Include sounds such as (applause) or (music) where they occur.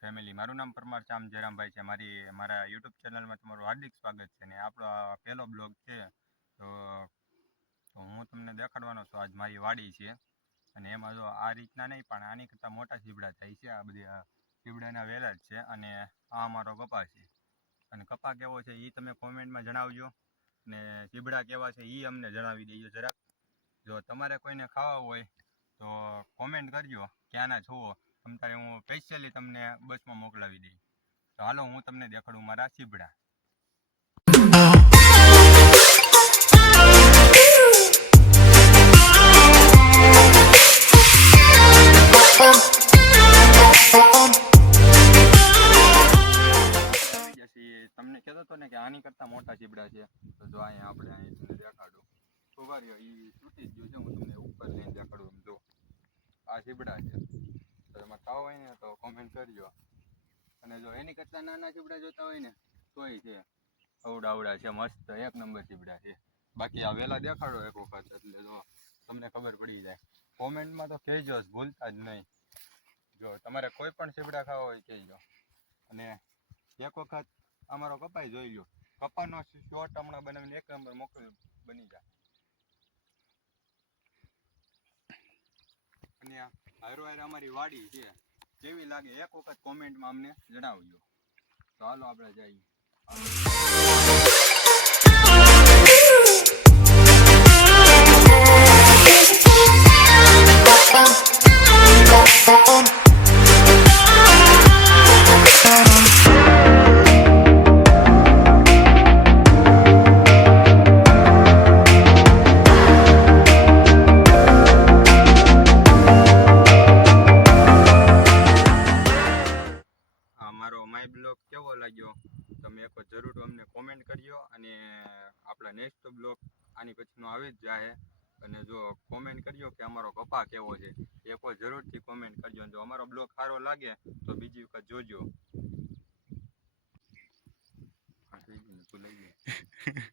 જી મારું નામ પરમાર શ્યામ જયરામભાઈ છે. મારી, મારા યુટ્યુબ ચેનલમાં તમારું હાર્દિક સ્વાગત છે ને આપણો આ પહેલો બ્લોગ છે. તો તો હું તમને દેખાડવાનો છું. આજ મારી વાડી છે અને એમાં જો આ રીતના નહીં, પણ આની કરતાં મોટા ચીબડા થાય છે. આ બધી ચીબડાના વેલા જ છે અને આ અમારો કપા છે. અને કપા કેવો છે એ તમે કોમેન્ટમાં જણાવજો ને ચીબડા કેવા છે એ અમને જણાવી દેજો જરાક. જો તમારે કોઈને ખાવા હોય તો કોમેન્ટ કરજો. ક્યાંના છો? તમ તારે હું સ્પેશિયલી તમને બસમાં મોકલાવી દઈ. તો હાલો, હું તમને દેખાડું મારા સીબડા. તમને કહેતો હતો ને કે આની કરતાં મોટા ચીબડા છે. તો જો અહીંયા આપણે અહીં તમને દેખાડું. ઊભા રહ્યો એ તૂટી ગયું છે, હું તમને ઉપર લઈને દેખાડું એમ જો. આ ચીબડા છે. તો એમાં ખાવા હોય ને તો કોમેન્ટ કરજો. અને જો એની કરતાં નાના ચીબડા જોતા હોય ને, તોય છે. અવડાવડા છે, મસ્ત, એક નંબર ચીબડા છે. બાકી આ વહેલા દેખાડો એક વખત, એટલે જો તમને ખબર પડી જાય. કોમેન્ટમાં તો કહેજો ભૂલતા જ નહીં. જો તમારે કોઈ પણ ચીબડા ખાવા હોય કહેજો. અને એક વખત અમારો કપાઈ જોઈ લો કપાનો શોર્ટ હમણાં બનાવીને એક નંબર મોકલ બની જાય આ હારો હારે અમારી વાડી છે. કેવી લાગે? એક વખત કોમેન્ટમાં અમને જણાવજો. તો હાલો આપણે જઈએ. કેવો લાગ્યો? તમે એક જરૂર અમને કોમેન્ટ કરજો અને આપણા નેક્સ્ટ બ્લોગ આની પછીનો આવી જ જાય. અને જો કોમેન્ટ કરજો કે અમારો કપા કેવો છે. એક વાર જરૂરથી કોમેન્ટ કરજો. જો અમારો બ્લોગ સારો લાગે તો બીજી વખત જોજો. (laughs)